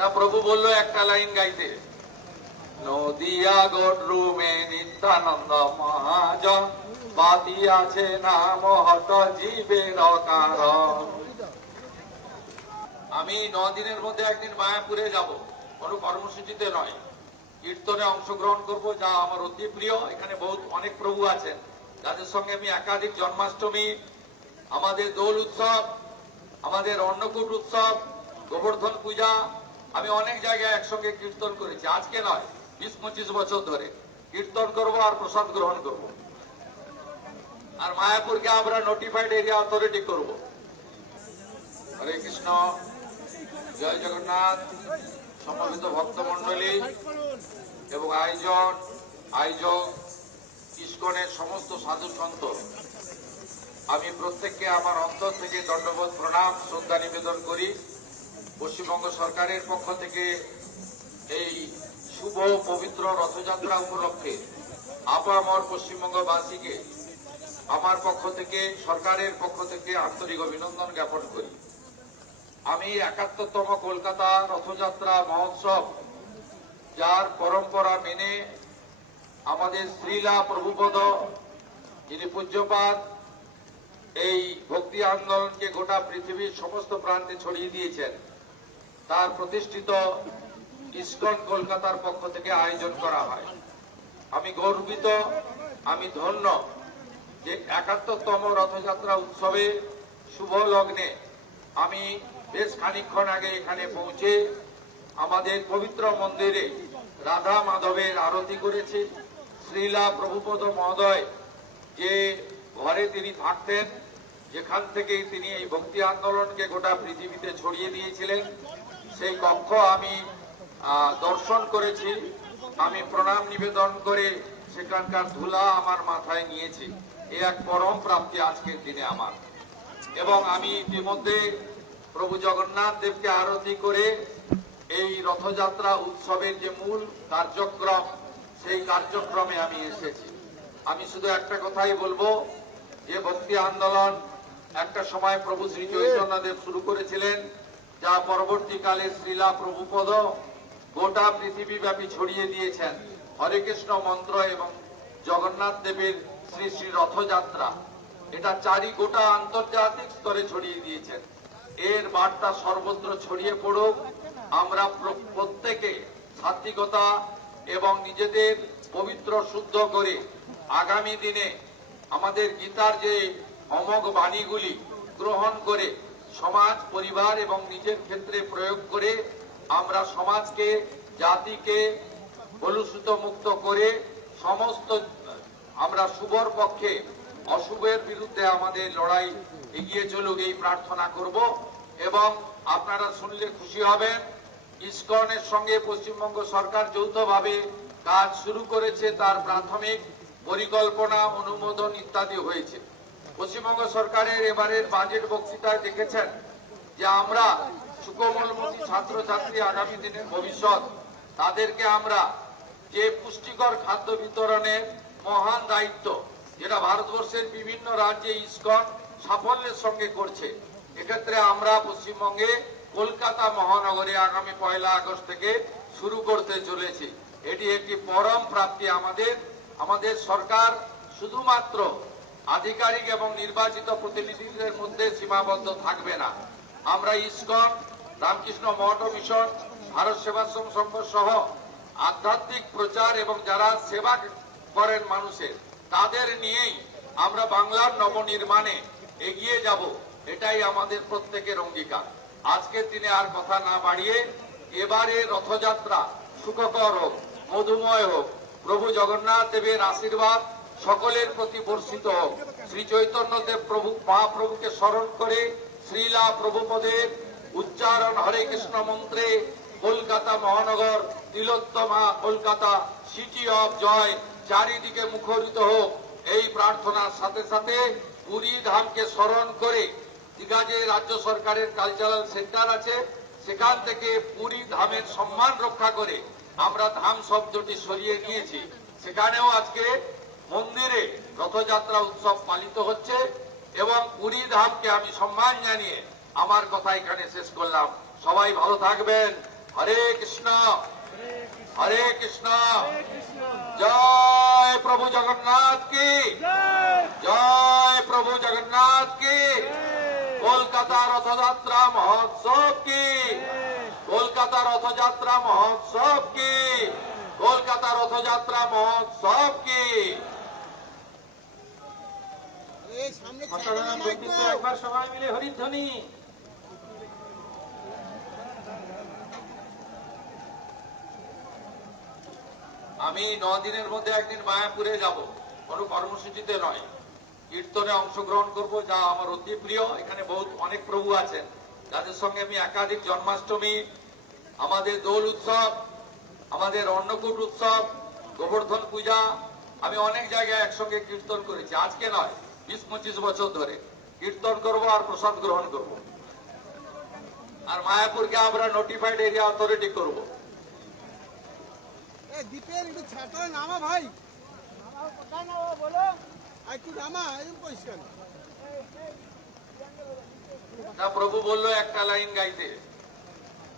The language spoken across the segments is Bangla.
না প্রভু বললো একটা লাইন গাইতে, নদিয়া গডরুমে নিত্যানন্দ মহাজন বাতিয়াছে না মহত জীবের কারণ। আমি 9 দিনের মধ্যে একদিন মায়াপুরে যাব, কোনো কর্মসূচিতে নয়, কীর্তনে অংশগ্রহণ করব, যা আমার অতি প্রিয়। এখানে অনেক প্রভু আছেন যাদের সঙ্গে আমি একাধিক জন্মাষ্টমী, আমাদের দোল উৎসব, আমাদের অন্নকূট উৎসব, গোবর্ধন পূজা, আমি অনেক জায়গায় একসঙ্গে কীর্তন করেছি। আজকে নয়, 20-25 বছর ধরে কীর্তন করব আর প্রসাদ গ্রহণ করব। আর মায়াপুরকে আমরা নোটিফাইড এরিয়া অথরিটি করব। হরে কৃষ্ণ, জয় জগন্নাথ। সমবেত ভক্তমন্ডলী এবং আয়োজক ইস্কনের সমস্ত সাধু সন্ত, আমি প্রত্যেককে আমার অন্তর থেকে দণ্ডবোধ প্রণাম শ্রদ্ধা নিবেদন করি। পশ্চিমবঙ্গ সরকারের পক্ষ থেকে এই শুভ পবিত্র রথযাত্রা উপলক্ষে আপামর পশ্চিমবঙ্গবাসীকে আমার পক্ষ থেকে, সরকারের পক্ষ থেকে আন্তরিক অভিনন্দন জ্ঞাপন করি। আমি 71তম কলকাতা রথযাত্রা মহোৎসব, যার পরম্পরা মেনে আমাদের শ্রীলা প্রভুপদ, যিনি পূজ্যপাদ, এই ভক্তি আন্দোলনকে গোটা পৃথিবীর সমস্ত প্রান্তে ছড়িয়ে দিয়েছেন, তার প্রতিষ্ঠিত ইস্কন কলকাতার পক্ষ থেকে আয়োজন করা হয়। আমি গর্বিত, আমি ধন্য যে 71তম রথযাত্রা উৎসবে শুভ লগ্নে আমি বেশ খানিকক্ষণ আগে এখানে পৌঁছে আমাদের পবিত্র মন্দিরে রাধা মাধবের আরতি করেছি। শ্রীলা প্রভুপদ মহোদয় যে ঘরে তিনি থাকতেন, যেখান থেকে তিনি এই ভক্তি আন্দোলনকে গোটা পৃথিবীতে ছড়িয়ে দিয়েছিলেন, সেই কক্ষ আমি দর্শন করেছি। আমি প্রণাম নিবেদন করে সেখানকার ধুলা আমার মাথায় নিয়েছি। এ এক পরম প্রাপ্তি আজকের দিনে আমার। এবং আমি ইতিমধ্যে প্রভু জগন্নাথ দেবকে আরতি করে এই রথযাত্রা উৎসবের যে মূল কার্যক্রম, সেই কার্যক্রমে আমি এসেছি। আমি শুধু একটা কথাই বলবো, যে ভক্তি আন্দোলন একটা সময় প্রভু শ্রী চৈতন্যদেব শুরু করেছিলেন, যা পরবর্তীকালে শ্রীলা প্রভুপদ গোটা পৃথিবীব্যাপী ছড়িয়ে দিয়েছেন। হরে কৃষ্ণ মন্ত্র এবং জগন্নাথ দেবের শ্রী শ্রী রথযাত্রা, এটা গোটা আন্তর্জাতিক স্তরে ছড়িয়ে দিয়েছেন। এর বার্তা সর্বত্র ছড়িয়ে পড়ুক। আমরা প্রত্যেকে সাত্বিকতা এবং নিজেদের পবিত্র শুদ্ধ করে আগামী দিনে আমাদের গীতার যে অমোঘ বাণীগুলি গ্রহণ করে সমাজ, পরিবার এবং নিজের ক্ষেত্রে প্রয়োগ করে আমরা সমাজকে, জাতিকে কলুষিত মুক্ত করে সমস্ত আমরা শুভর পক্ষে, অশুভের বিরুদ্ধে আমাদের লড়াই এগিয়ে চলুক, এই প্রার্থনা করব। এবং আপনারা শুনলে খুশি হবেন, ইসকনের সঙ্গে পশ্চিমবঙ্গ সরকার যৌথভাবে কাজ শুরু করেছে। তার প্রাথমিক পরিকল্পনা, অনুমোদন ইত্যাদি হয়েছে। পশ্চিমবঙ্গ সরকারের এবারের বাজেট বক্তৃতায় দেখেছেন যে আমরা সুকোমলমতি ছাত্রছাত্রী, আগামী দিনের ভবিষ্যৎ, তাদেরকে আমরা যে পুষ্টিকর খাদ্য বিতরণের মহান দায়িত্ব, যেটা ভারতবর্ষের বিভিন্ন রাজ্যে ইসকন সাফল্যের সঙ্গে করছে, এক্ষেত্রে আমরা পশ্চিমবঙ্গে কলকাতা মহানগরে আগামী 1 আগস্ট থেকে শুরু করতে চলেছি। এটি একটি পরম প্রাপ্তি আমাদের। আমাদের সরকার শুধুমাত্র আধিকারিক এবং নির্বাচিত প্রতিনিধিদের মধ্যে সীমাবদ্ধ থাকবে না। আমরা ইসকন, রামকৃষ্ণ মঠ মিশন, ভারত সেবাশ্রম সংঘ সহ আধ্যাত্মিক প্রচার এবং যারা সেবা করেন মানুষের, তাদের নিয়েই আমরা বাংলার নবনির্মাণে এগিয়ে যাব। এটাই আমাদের প্রত্যেকের অঙ্গীকার। আজকের দিনে আর কথা না বাড়িয়ে, এবারে রথযাত্রা সুখকর হোক, মধুময় হোক। প্রভু জগন্নাথ দেবের আশীর্বাদ সকলের প্রতি বর্ষিত হোক। শ্রী চৈতন্য দেব মহাপ্রভুকে স্মরণ করে শ্রীলা প্রভুপদের উচ্চারণ হরে কৃষ্ণ মন্ত্রে কলকাতা মহানগর, তিলোত্তমা কলকাতা, সিটি অফ জয় চারিদিকে মুখরিত হোক। এই প্রার্থনার সাথে সাথে পুরী ধামকে স্মরণ করে, দীঘা যে রাজ্য সরকারের কালচারাল সেন্টার আছে, সেখান থেকে পুরী ধামের সম্মান রক্ষা করে আমরা ধাম শব্দটি সরিয়ে নিয়েছি। সেখানেও আজকে মন্দিরে রথযাত্রা উৎসব পালিত হচ্ছে এবং পুরী ধামকে আমি সম্মান জানিয়ে আমার কথা এখানে শেষ করলাম। সবাই ভালো থাকবেন। হরে কৃষ্ণ হরে কৃষ্ণ। জয় প্রভু জগন্নাথ কি জয় প্রভু জগন্নাথ কি। কলকাতা রথযাত্রা মহোৎসব কি কলকাতা রথযাত্রা মহোৎসব কি কলকাতা রথযাত্রা মহোৎসব কি। একবার সবাই মিলে হরিধ্বনি। আমি 9 দিনের মধ্যে একদিন মায়াপুরে যাব, কোনো কর্মসূচিতে নয়, কীর্তনে অংশগ্রহণ করব, যা আমার অতি প্রিয়। এখানে অনেক প্রভু আছেন যাদের সঙ্গে আমি একাধিক জন্মাষ্টমী, আমাদের দোল উৎসব, আমাদের অন্নকূট উৎসব, গোবর্ধন পূজা, আমি অনেক জায়গায় একসঙ্গে কীর্তন করেছি। আজকে নয়, 20-25 বছর ধরে কীর্তন করব আর প্রসাদ গ্রহণ করব। আর মায়াপুরকে আমরা নোটিফাইড এরিয়া অথরিটি করব। দীপের একটু ছাতা নামা ভাই, কোথায় নামা বলো, একটু নামা পরিষ্কার। না, প্রভু বললো একটা লাইন গাইতে,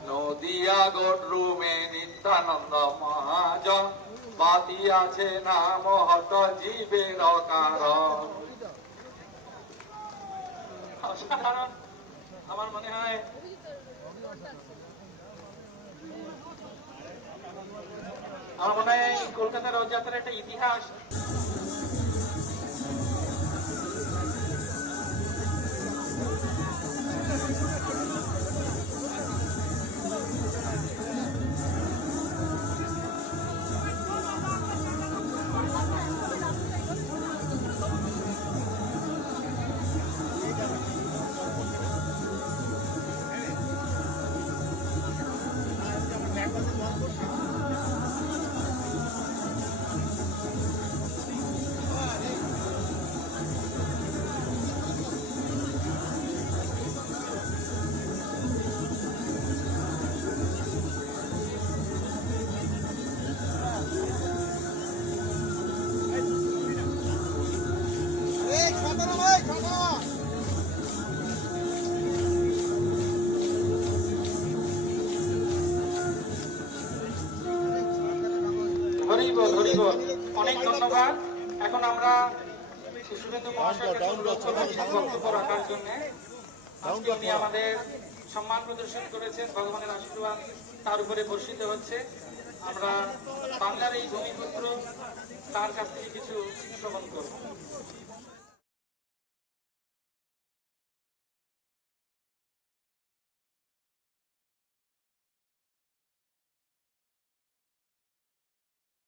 নদিয়া গডরুমে নিত্যানন্দ মহাজন পাতিয়াছে না মহত জীবের কারণ। অসাধারণ। আমার মনে হয় কলকাতার রথযাত্রার একটা ইতিহাস। অনেক ধন্যবাদ। এখন আমরা শুভেন্দু মহাশয়কে বক্তব্য রাখার জন্য, উনি আমাদের সম্মান প্রদর্শন করেছেন, ভগবানের আশীর্বাদ তার উপরে বর্ষিত হচ্ছে। আমরা বাংলার এই ভূমিপুত্র তার কাছ থেকে কিছু শ্রবণ করব।